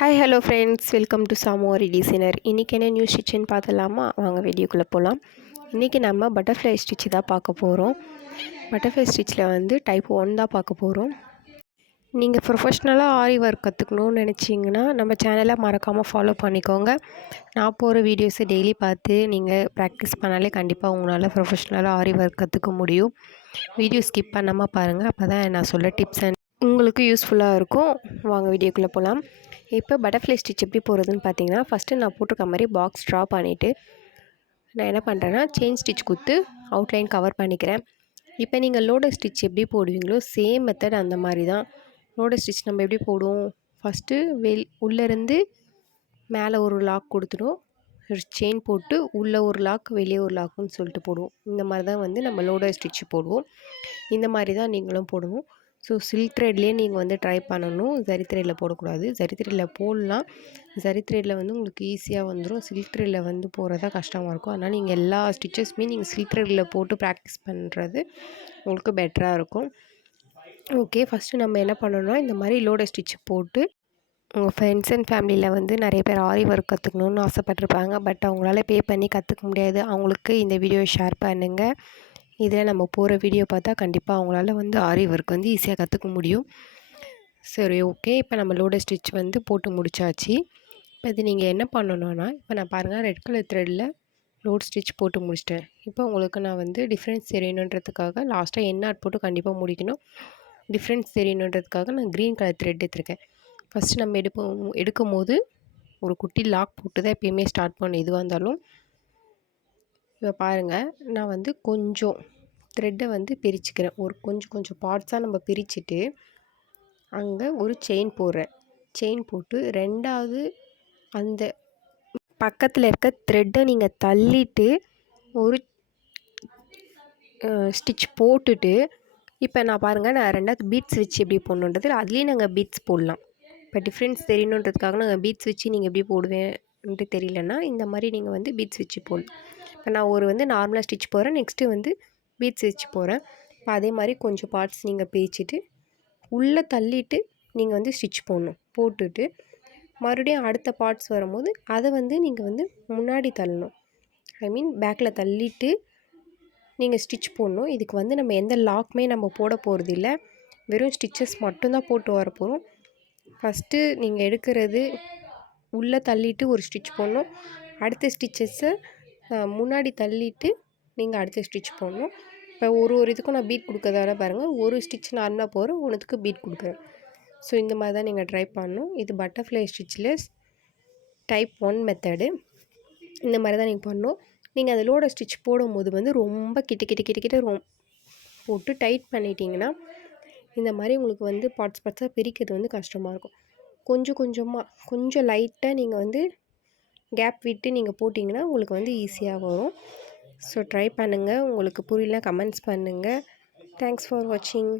Hi hello friends, welcome to Samori designer. இன்றைக்கி என்ன new ஸ்டிச்சுன்னு பார்த்தலாமா? வாங்க வீடியோக்குள்ளே போகலாம். இன்றைக்கி நம்ம பட்டர்ஃப்ளை ஸ்டிச்சு தான் பார்க்க போகிறோம். பட்டர்ஃப்ளை ஸ்டிச்சில் வந்து டைப் 1 தான் பார்க்க போகிறோம். நீங்கள் ப்ரொஃபஷ்னலாக ஆரி ஒர்க் கற்றுக்கணுன்னு நினச்சிங்கன்னா நம்ம சேனலை மறக்காமல் ஃபாலோ பண்ணிக்கோங்க. நான் போகிற வீடியோஸை டெய்லி பார்த்து நீங்கள் ப்ராக்டிஸ் பண்ணாலே கண்டிப்பாக உங்களால் ப்ரொஃபஷ்னலாக ஆரி ஒர்க் கற்றுக்க முடியும். வீடியோ ஸ்கிப் பண்ணாமல் பாருங்கள், அப்போ தான் நான் சொல்ல டிப்ஸ் அண்ட் உங்களுக்கு யூஸ்ஃபுல்லாக இருக்கும். வாங்க வீடியோக்குள்ளே போகலாம். இப்போ பட்டர்ஃப்ளை ஸ்டிச் எப்படி போகிறதுன்னு பார்த்தீங்கன்னா, ஃபஸ்ட்டு நான் போட்டிருக்க மாதிரி பாக்ஸ் ட்ரா பண்ணிவிட்டு நான் என்ன பண்ணுறேன்னா செயின் ஸ்டிச் கொடுத்து அவுட்லைன் கவர் பண்ணிக்கிறேன். இப்போ நீங்கள் லோடர் ஸ்டிச் எப்படி போடுவீங்களோ சேம் மெத்தட் அந்த மாதிரி தான். லோடர் ஸ்டிச் நம்ம எப்படி போடுவோம், ஃபஸ்ட்டு உள்ளேருந்து மேலே ஒரு லாக் கொடுத்துடும், செயின் போட்டு உள்ளே ஒரு லாக் வெளியே ஒரு லாக்குன்னு சொல்லிட்டு போடுவோம். இந்த மாதிரி தான் வந்து நம்ம லோடர் ஸ்டிச் போடுவோம். இந்த மாதிரி தான் நீங்களும் போடணும். ஸோ சில்க் த்ரெட்லேயே நீங்கள் வந்து ட்ரை பண்ணணும். ஜரி த்ரெட்டில் போடக்கூடாது. ஜரி த்ரெட்டில் போடலாம், ஜரி த்ரெட்டில் வந்து உங்களுக்கு ஈஸியாக வந்துடும். சில்க் த்ரெட்டில் வந்து போகிறதா கஷ்டமாக இருக்கும். அதனால் நீங்கள் எல்லா ஸ்டிச்சஸுமே நீங்கள் சில்க் த்ரெட்டில் போட்டு ப்ராக்டிஸ் பண்ணுறது உங்களுக்கு பெட்டராக இருக்கும். ஓகே, ஃபஸ்ட்டு நம்ம என்ன பண்ணணும்னா இந்த மாதிரி லோடர் ஸ்டிச் போட்டு உங்கள் ஃப்ரெண்ட்ஸ் அண்ட் ஃபேமிலியில் வந்து நிறைய பேர் ஆரி ஒர்க் கற்றுக்கணுன்னு ஆசைப்பட்ருப்பாங்க. பட் அவங்களால பே பண்ணி கற்றுக்க முடியாது. அவங்களுக்கு இந்த வீடியோ ஷேர் பண்ணுங்கள். இதில் நம்ம போகிற வீடியோ பார்த்தா கண்டிப்பாக அவங்களால வந்து ஆரி ஒர்க் வந்து ஈஸியாக கற்றுக்க முடியும். சரி, ஓகே. இப்போ நம்ம லோடர் ஸ்டிச் வந்து போட்டு முடிச்சாச்சு. இப்போ இது நீங்கள் என்ன பண்ணணுன்னா, இப்போ நான் பாருங்கள் ரெட் கலர் த்ரெட்டில் லோட் ஸ்டிச் போட்டு முடிச்சிட்டேன். இப்போ உங்களுக்கு நான் வந்து டிஃப்ரென்ஸ் தெரியணுன்றதுக்காக லாஸ்ட்டாக என் நாட் போட்டு கண்டிப்பாக முடிக்கணும். டிஃப்ரென்ஸ் தெரியணுன்றதுக்காக நான் க்ரீன் கலர் த்ரெட் எடுத்திருக்கேன். ஃபஸ்ட்டு நம்ம எடுக்கும் போது ஒரு குட்டி லாக் போட்டு தான் எப்பயுமே ஸ்டார்ட் பண்ணணும் எதுவாக இருந்தாலும். இப்போ பாருங்கள், நான் வந்து கொஞ்சம் த்ரெட்டை வந்து பிரிச்சுக்கிறேன். ஒரு கொஞ்சம் பார்ட்ஸாக நம்ம பிரிச்சுட்டு அங்கே ஒரு செயின் போடுறேன். செயின் போட்டு ரெண்டாவது அந்த பக்கத்தில் இருக்க த்ரெட்டை நீங்கள் தள்ளிட்டு ஒரு ஸ்டிச் போட்டுட்டு இப்போ நான் பாருங்கள் நான் ரெண்டாவது பீட்ஸ் வச்சு எப்படி போடணுன்றது அதுலேயும் நாங்கள் பீட்ஸ் போடலாம். இப்போ டிஃப்ரென்ஸ் தெரியணுன்றதுக்காக நாங்கள் பீட்ஸ் வச்சு நீங்கள் எப்படி போடுவேன்ட்டு தெரியலன்னா இந்த மாதிரி நீங்கள் வந்து பீட்ஸ் வச்சு போடலாம். இப்போ நான் ஒரு வந்து நார்மலாக ஸ்டிச் போடுறேன், நெக்ஸ்ட்டு வந்து பீட்ஸ் வச்சு போகிறேன். இப்போ அதே மாதிரி கொஞ்சம் பார்ட்ஸ் நீங்கள் பிரிச்சுட்டு உள்ளே தள்ளிட்டு நீங்கள் வந்து ஸ்டிச் போடணும். போட்டுட்டு மறுபடியும் அடுத்த பார்ட்ஸ் வரும்போது அதை வந்து நீங்கள் வந்து முன்னாடி தள்ளணும். ஐ மீன் பேக்கில் தள்ளிட்டு நீங்கள் ஸ்டிச் போடணும். இதுக்கு வந்து நம்ம எந்த லாக்குமே நம்ம போட போகிறது இல்லை, வெறும் ஸ்டிச்சஸ் மட்டும்தான் போட்டு வர போகிறோம். ஃபஸ்ட்டு நீங்கள் எடுக்கிறது உள்ளே தள்ளிட்டு ஒரு ஸ்டிச் போடணும். அடுத்த ஸ்டிச்சஸை முன்னாடி தள்ளிட்டு நீங்கள் அடுத்த ஸ்டிச் போடணும். இப்போ ஒரு இதுக்கும் நான் பீட் கொடுக்கறதால பாருங்கள், ஒரு ஸ்டிச் நார்மலாக போகிறேன், ஒன்றுத்துக்கு பீட் கொடுக்குறேன். ஸோ இந்த மாதிரி தான் நீங்கள் ட்ரை பண்ணணும். இது பட்டர்ஃப்ளை ஸ்டிச்சில் டைப் 1 மெத்தடு. இந்த மாதிரி தான் நீங்கள் பண்ணணும். நீங்கள் அது லோடர் ஸ்டிச் போடும்போது வந்து ரொம்ப கிட்ட போட்டு டைட் பண்ணிட்டீங்கன்னா இந்த மாதிரி உங்களுக்கு வந்து பார்ட்ஸாக பிரிக்கிறது வந்து கஷ்டமாக இருக்கும். கொஞ்சம் லைட்டாக நீங்கள் வந்து கேப் விட்டு நீங்கள் போட்டிங்கன்னா உங்களுக்கு வந்து ஈஸியாக வரும். ஸோ ட்ரை பண்ணுங்கள். உங்களுக்கு புரியல கமெண்ட்ஸ் பண்ணுங்கள். தேங்க்ஸ் ஃபார் வாட்சிங்.